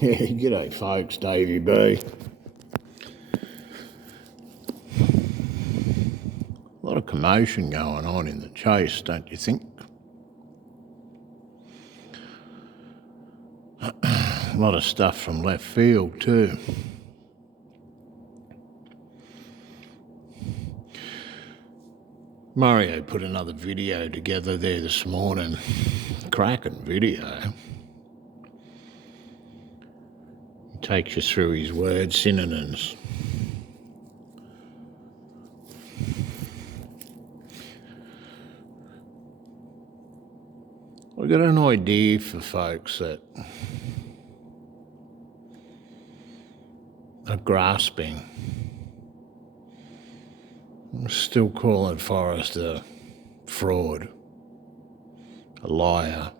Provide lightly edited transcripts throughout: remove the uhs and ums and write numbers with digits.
Yeah, g'day folks, Davey B. A lot of commotion going on in the chase, don't you think? A lot of stuff from left field too. Mario put another video together there this morning. Cracking video. He takes you through his word synonyms. I've got an idea for folks that are grasping. I'm still calling Forrest a fraud, a liar,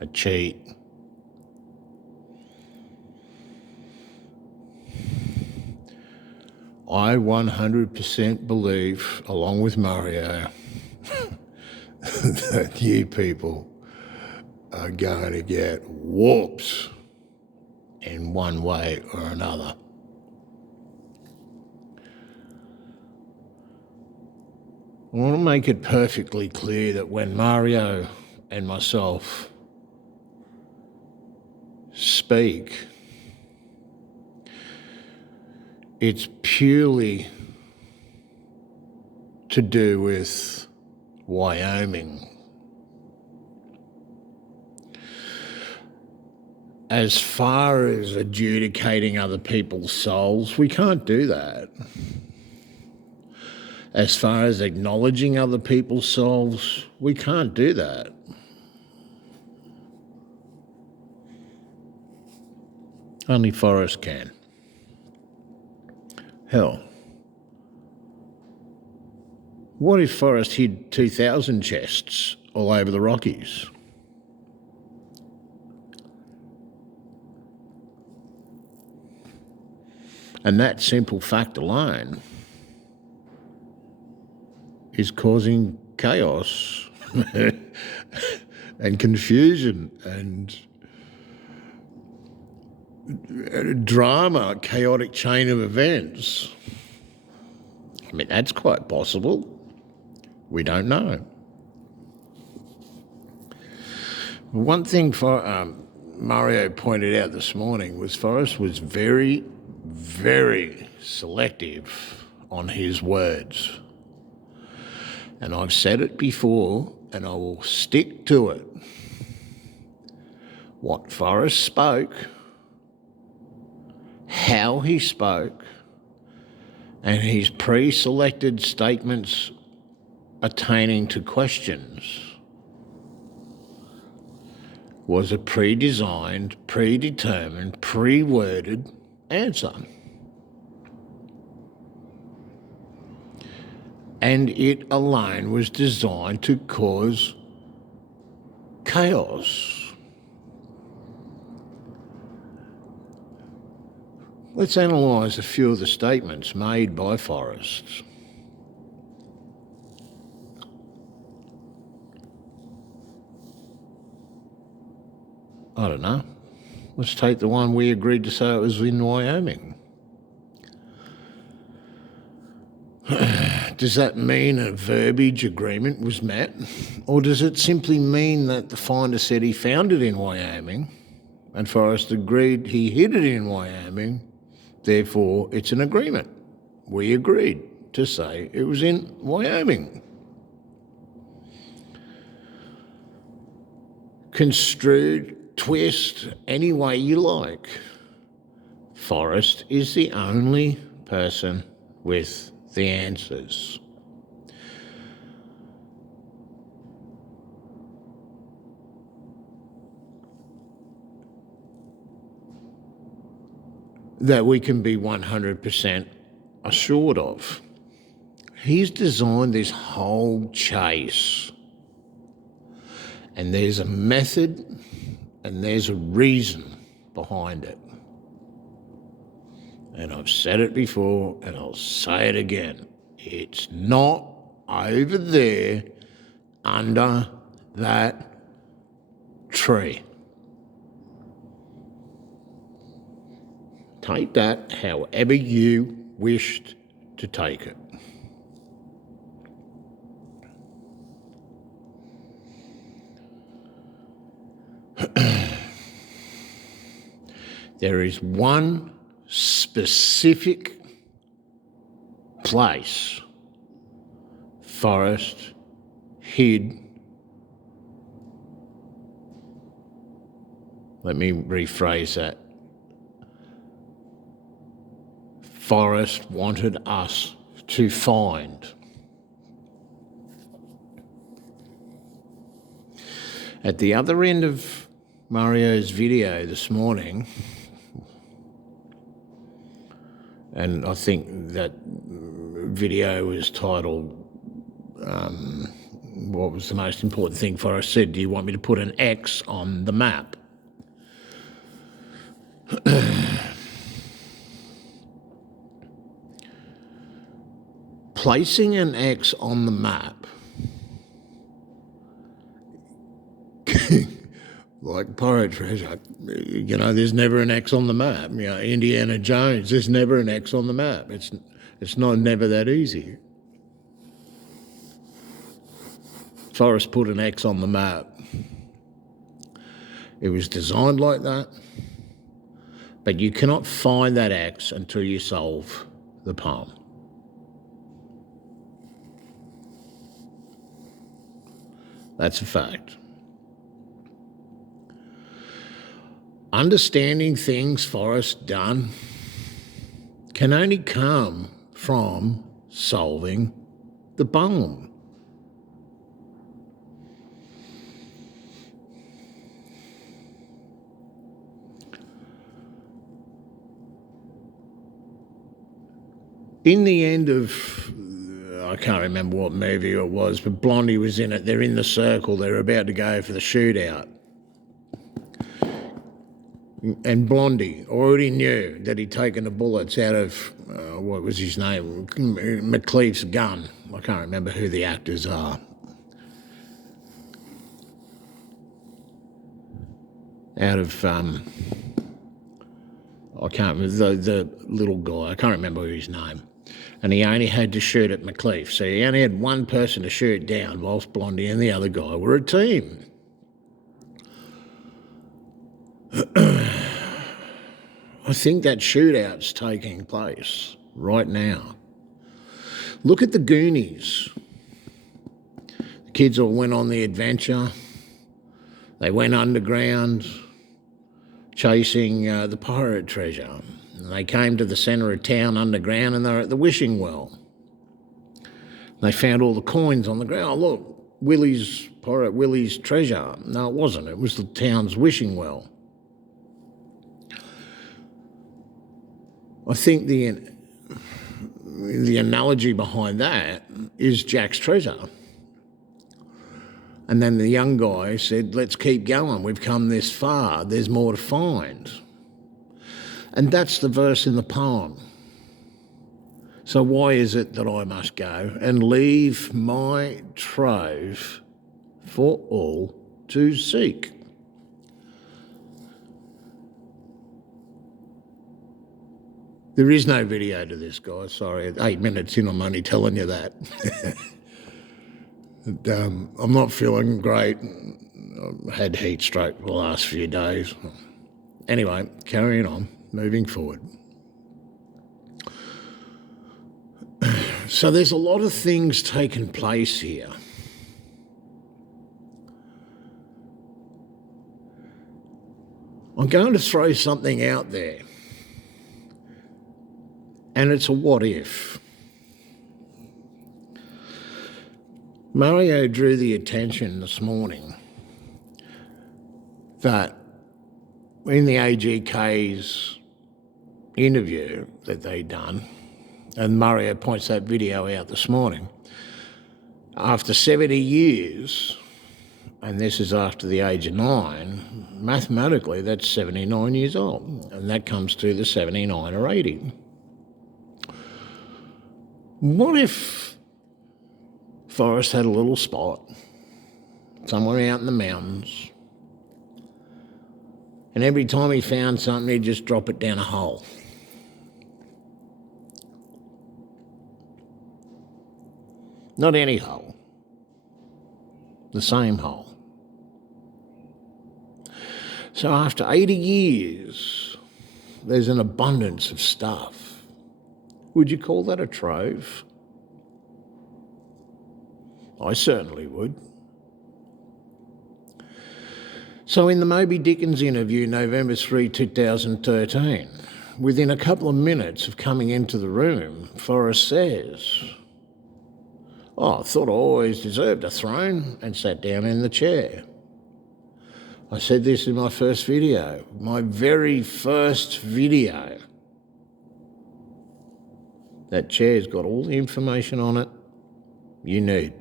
a cheat. I 100% believe, along with Mario, that you people are going to get whoops in one way or another. I want to make it perfectly clear that when Mario and myself speak, it's purely to do with Wyoming. As far as adjudicating other people's souls, we can't do that. As far as acknowledging other people's souls, we can't do that. Only Forrest can. Hell, what if Forrest hid 2,000 chests all over the Rockies? And that simple fact alone is causing chaos and confusion and drama, a chaotic chain of events. I mean, that's quite possible. We don't know. One thing Mario pointed out this morning was Forrest was very, very selective on his words. And I've said it before, and I will stick to it. What Forrest spoke, how he spoke, and his pre-selected statements attaining to questions was a pre-designed, predetermined, pre-worded answer. And it alone was designed to cause chaos. Let's analyse a few of the statements made by Forrest. I don't know. Let's take the one we agreed to say it was in Wyoming. Does that mean a verbiage agreement was met? Or does it simply mean that the finder said he found it in Wyoming and Forrest agreed he hid it in Wyoming, therefore it's an agreement? We agreed to say it was in Wyoming. Construed, twist, any way you like. Forrest is the only person with the answers. That we can be 100% assured of. He's designed this whole chase, and there's a method and there's a reason behind it. And I've said it before and I'll say it again. It's not over there under that tree. Take that however you wished to take it. There is one specific place Forrest hid. Let me rephrase that. Forrest wanted us to find. At the other end of Mario's video this morning, and I think that video was titled, what was the most important thing Forrest said? Do you want me to put an X on the map? Placing an X on the map, like pirate treasure, there's never an X on the map. Indiana Jones, there's never an X on the map. It's never that easy. Forrest put an X on the map. It was designed like that, but you cannot find that X until you solve the poem. That's a fact. Understanding things Forrest done can only come from solving the poem. In the end of, I can't remember what movie it was, but Blondie was in it. They're in the circle. They're about to go for the shootout. And Blondie already knew that he'd taken the bullets out of, what was his name, McLeaf's gun. I can't remember who the actors are. Out of, I can't remember, the little guy, I can't remember his name. And he only had to shoot at McLeaf. So he only had one person to shoot down, whilst Blondie and the other guy were a team. I think that shootout's taking place right now. Look at the Goonies. The kids all went on the adventure. They went underground chasing the pirate treasure. And they came to the centre of town underground and they were at the wishing well. They found all the coins on the ground. Oh, look, Pirate Willie's treasure. No, it wasn't. It was the town's wishing well. I think the analogy behind that is Jack's treasure. And then the young guy said, let's keep going. We've come this far. There's more to find. And that's the verse in the poem. So why is it that I must go and leave my trove for all to seek? There is no video to this, guys. Sorry, at 8 minutes in, I'm only telling you that. I'm not feeling great. I've had heat stroke the last few days. Anyway, carrying on, moving forward. So there's a lot of things taking place here. I'm going to throw something out there. And it's a what if. Mario drew the attention this morning that in the AGK's interview that they'd done, and Mario points that video out this morning, after 70 years, and this is after the age of 9, mathematically that's 79 years old, and that comes to the 79 or 80. What if Forrest had a little spot somewhere out in the mountains, and every time he found something, he'd just drop it down a hole? Not any hole. The same hole. So after 80 years, there's an abundance of stuff. Would you call that a trove? I certainly would. So in the Moby Dickens interview, November 3, 2013, within a couple of minutes of coming into the room, Forrest says, "Oh, I thought I always deserved a throne," and sat down in the chair. I said this in my first video, my very first video. That chair's got all the information on it you need,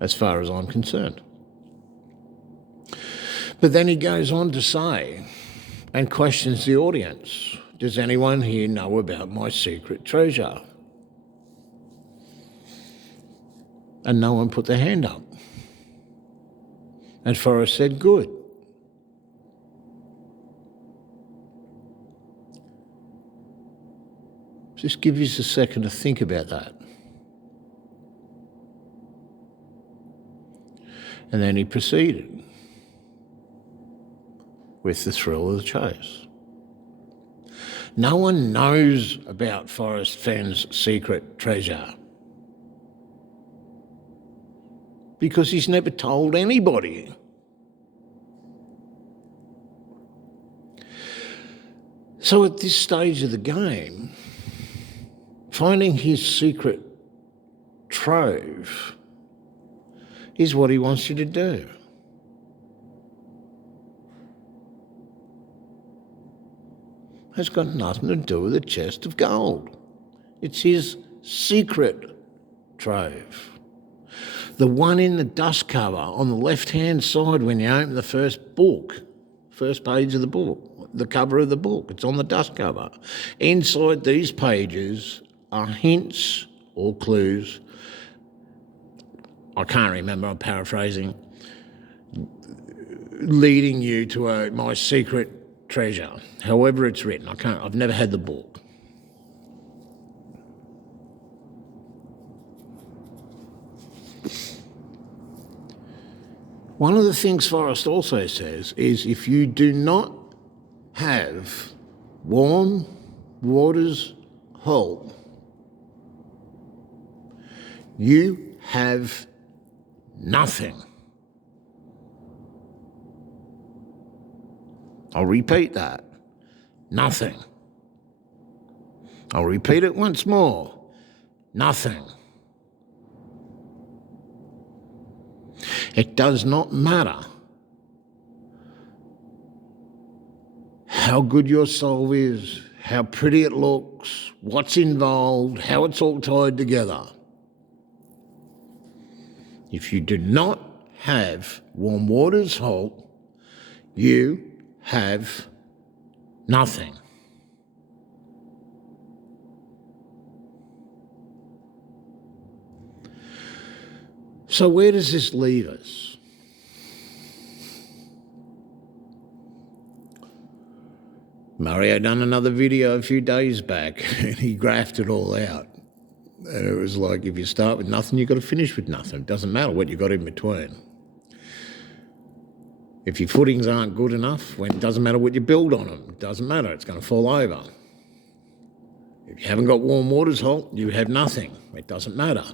as far as I'm concerned. But then he goes on to say, and questions the audience, does anyone here know about my secret treasure? And no one put their hand up. And Forrest said, good. Just give you a second to think about that. And then he proceeded with the thrill of the chase. No one knows about Forrest Fenn's secret treasure because he's never told anybody. So at this stage of the game, finding his secret trove is what he wants you to do. Has got nothing to do with a chest of gold. It's his secret trove. The one in the dust cover on the left-hand side when you open the first page of the book, the cover of the book. It's on the dust cover. Inside these pages are hints or clues. I can't remember, I'm paraphrasing, leading you to my secret treasure, however it's written. I've never had the book. One of the things Forrest also says is if you do not have warm waters halt, you have nothing. I'll repeat that. Nothing. I'll repeat it once more. Nothing. It does not matter how good your soul is, how pretty it looks, what's involved, how it's all tied together. If you do not have warm waters halt, you have nothing. So where does this leave us? Mario done another video a few days back and he graphed it all out. And it was like, if you start with nothing, you've got to finish with nothing. It doesn't matter what you've got in between. If your footings aren't good enough, it doesn't matter what you build on them. It doesn't matter, it's going to fall over. If you haven't got warm waters halt, you have nothing. It doesn't matter.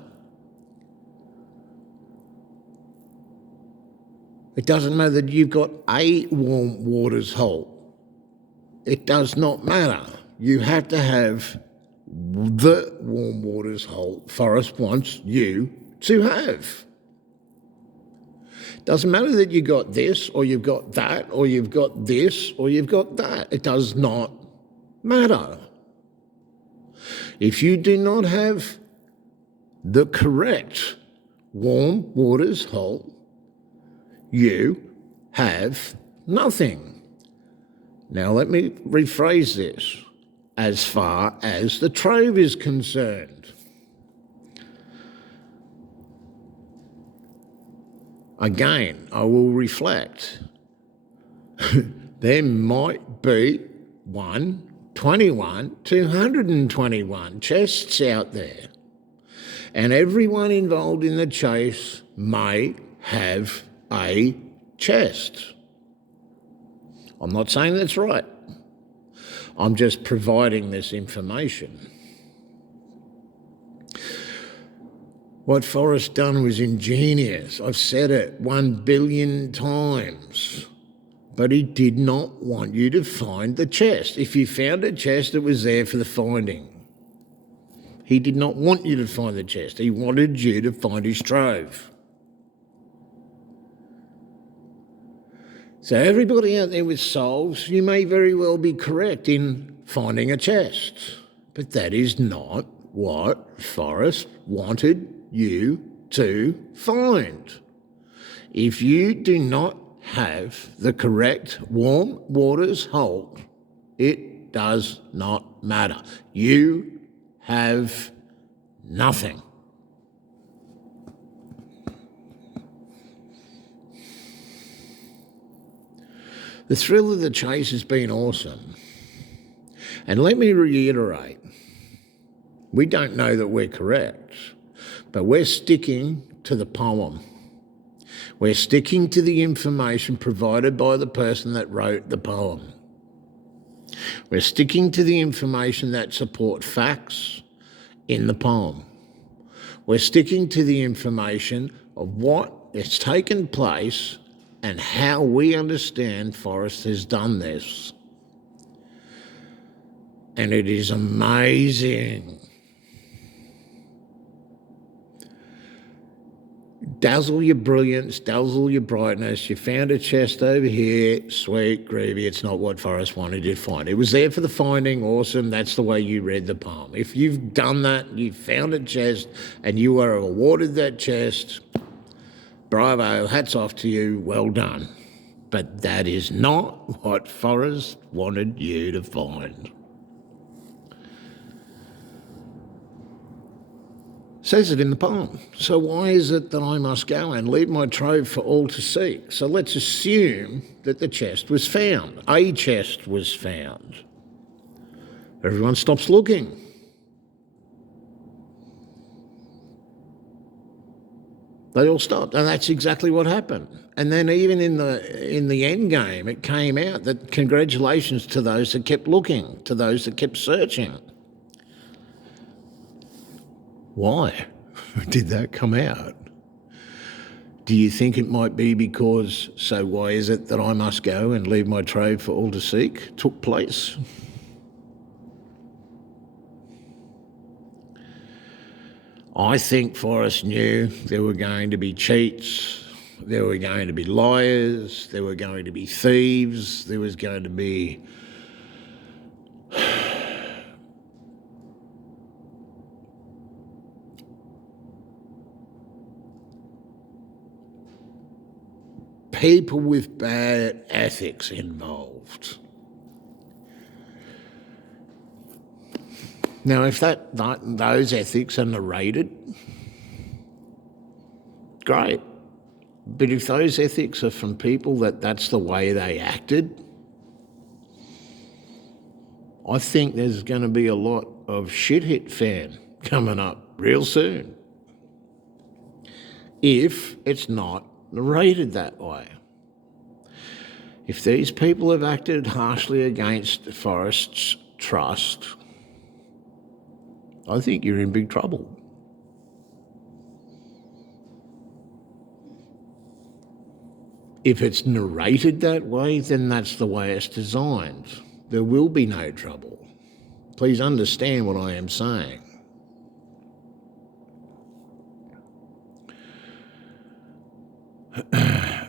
It doesn't matter that you've got a warm waters halt. It does not matter. You have to have the warm waters halt Forrest wants you to have. Doesn't matter that you got this, or you've got that, or you've got this, or you've got that. It does not matter. If you do not have the correct warm waters halt, you have nothing. Now let me rephrase this as far as the trove is concerned. Again, I will reflect. There might be 1, 21, 221 chests out there. And everyone involved in the chase may have a chest. I'm not saying that's right. I'm just providing this information. What Forrest done was ingenious. I've said it 1 billion times. But he did not want you to find the chest. If you found a chest, it was there for the finding. He did not want you to find the chest. He wanted you to find his trove. So everybody out there with souls, you may very well be correct in finding a chest. But that is not what Forrest wanted you to find. If you do not have the correct warm waters hold, it does not matter. You have nothing. The thrill of the chase has been awesome. And let me reiterate, we don't know that we're correct, but we're sticking to the poem. We're sticking to the information provided by the person that wrote the poem. We're sticking to the information that support facts in the poem. We're sticking to the information of what has taken place and how we understand Forrest has done this. And it is amazing. Dazzle your brilliance, dazzle your brightness. You found a chest over here, sweet, groovy. It's not what Forrest wanted you to find. It was there for the finding, awesome. That's the way you read the poem. If you've done that, you found a chest and you were awarded that chest, bravo, hats off to you, well done. But that is not what Forrest wanted you to find. Says it in the poem. So why is it that I must go and leave my trove for all to seek? So let's assume that the chest was found. A chest was found. Everyone stops looking. They all stopped, and that's exactly what happened. And then even in the end game, it came out that congratulations to those that kept looking, to those that kept searching. Why did that come out? Do you think it might be because, so why is it that I must go and leave my trove for all to seek took place? I think Forrest knew there were going to be cheats, there were going to be liars, there were going to be thieves, there was going to be people with bad ethics involved. Now, if those ethics are narrated, great. But if those ethics are from people that's the way they acted, I think there's going to be a lot of shit hit fan coming up real soon if it's not narrated that way. If these people have acted harshly against Forrest's trust, I think you're in big trouble. If it's narrated that way, then that's the way it's designed. There will be no trouble. Please understand what I am saying.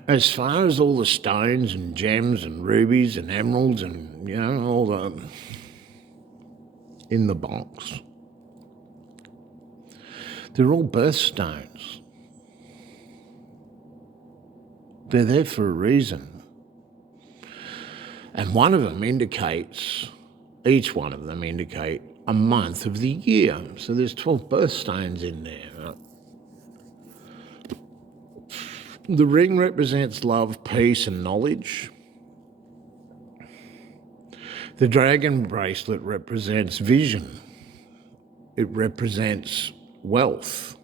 As far as all the stones and gems and rubies and emeralds and, all the in the box, they're all birthstones. They're there for a reason. And each one of them indicate a month of the year. So there's 12 birthstones in there. Right? The ring represents love, peace, and knowledge. The dragon bracelet represents vision. It represents wealth.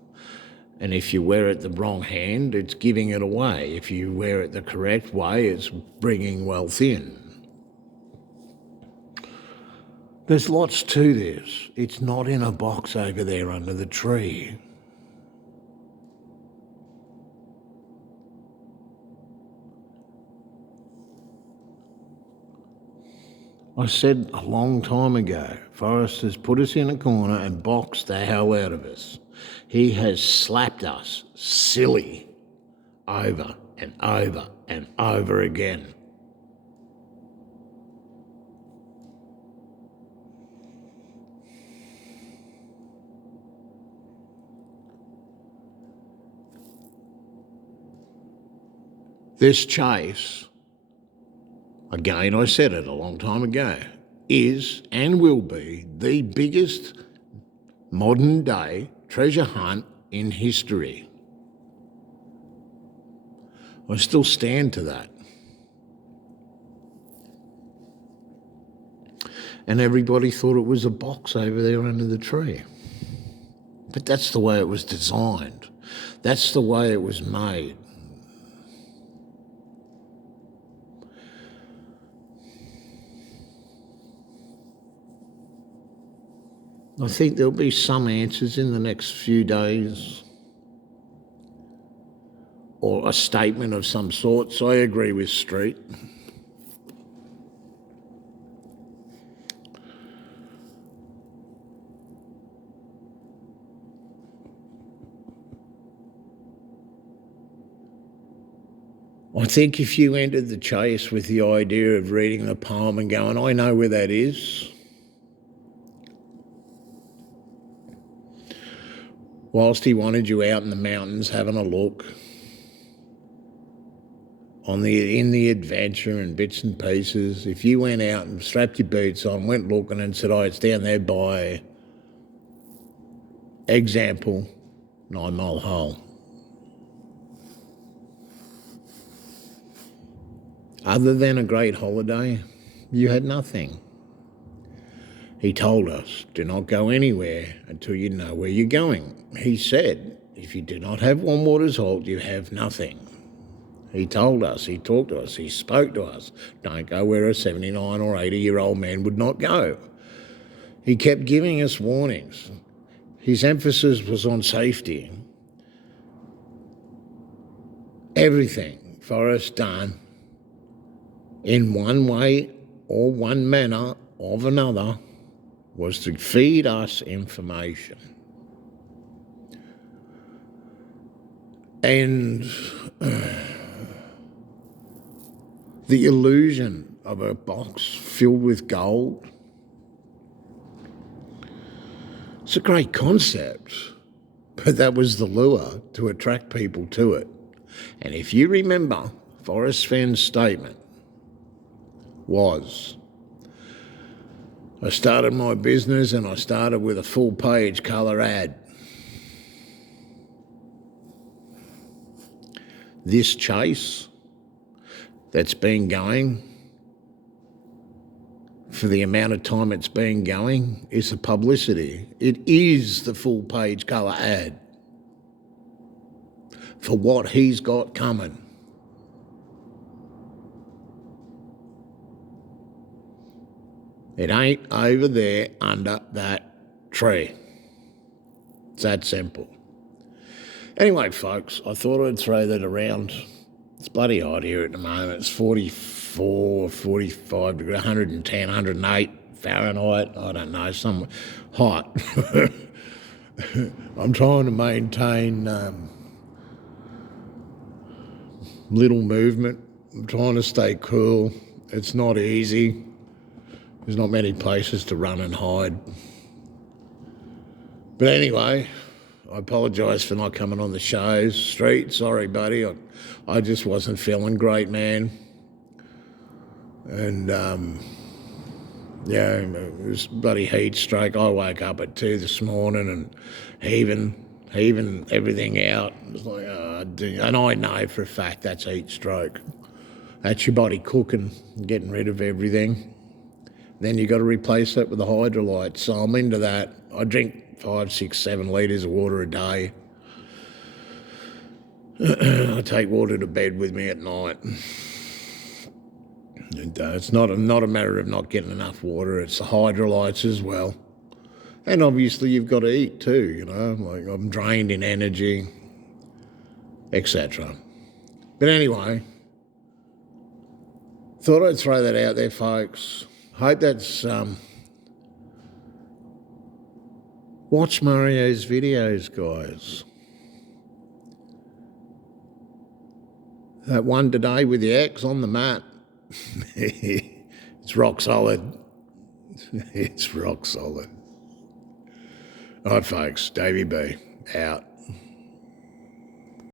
And if you wear it the wrong hand, it's giving it away. If you wear it the correct way, it's bringing wealth in. There's lots to this. It's not in a box over there under the tree. I said a long time ago, Forrest has put us in a corner and boxed the hell out of us. He has slapped us silly over and over and over again. This chase, again, I said it a long time ago, is and will be the biggest modern day treasure hunt in history. I still stand to that. And everybody thought it was a box over there under the tree. But that's the way it was designed. That's the way it was made. I think there'll be some answers in the next few days, or a statement of some sort. So I agree with Street. I think if you entered the chase with the idea of reading the poem and going, I know where that is, whilst he wanted you out in the mountains having a look in the adventure and bits and pieces, if you went out and strapped your boots on, went looking and said, oh, it's down there by, example, 9 Mile Hole. Other than a great holiday, you had nothing. He told us, do not go anywhere until you know where you're going. He said, if you do not have Warm Waters Halt, you have nothing. He told us, he talked to us, he spoke to us. Don't go where a 79 or 80-year-old man would not go. He kept giving us warnings. His emphasis was on safety. Everything Forrest done in one way or one manner of another was to feed us information. And the illusion of a box filled with gold, it's a great concept, but that was the lure to attract people to it. And if you remember, Forrest Fenn's statement was, I started my business and I started with a full-page colour ad. This chase that's been going for the amount of time it's been going is the publicity. It is the full-page colour ad for what he's got coming. It ain't over there under that tree. It's that simple. Anyway, folks, I thought I'd throw that around. It's bloody hot here at the moment. It's 44, 45 degrees, 110, 108 Fahrenheit. I don't know, some hot. I'm trying to maintain little movement. I'm trying to stay cool. It's not easy. There's not many places to run and hide. But anyway, I apologise for not coming on the shows. Street, sorry, buddy. I just wasn't feeling great, man. And, it was bloody heat stroke. I woke up at 2 this morning and heaving everything out. It was like, and I know for a fact that's heat stroke. That's your body cooking, getting rid of everything. Then you got to replace that with a hydrolyte. So I'm into that. I drink get 5, 6, 7 litres of water a day. I take water to bed with me at night. And, it's not a matter of not getting enough water, it's the hydrolytes as well. And obviously you've got to eat too, you know, like I'm drained in energy, etc. But anyway, thought I'd throw that out there, folks. Hope that's... watch Mario's videos, guys. That one today with the X on the mat. It's rock solid. It's rock solid. All right, folks. Davey B. Out.